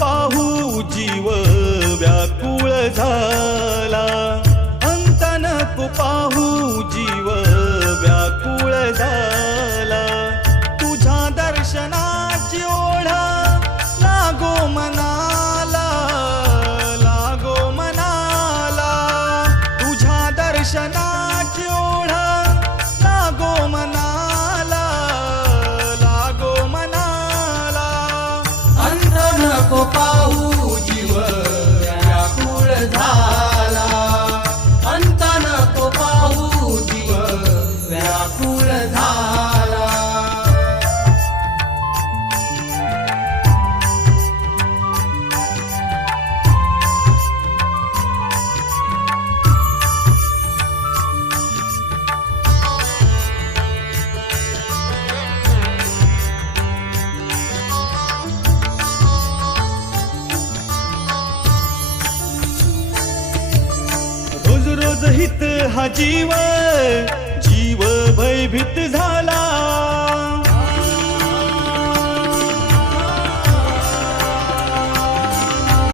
पाहू जीव व्याकुळ झाला, अंत नको पाहू जीव व्याकुळ झाला. तुझ्या दर्शनाची ओढ लागो मनाला, लागो मनाला. तुझ्या दर्शनाची ओढ लागो मनाला, लागो मनाला. अंत नको पाहू जीव व्याकुळ झाला, अंत नको पाहू जीव व्याकुळ झाला. रोज रोज हित हा जीव, जीव भयभीत झाला.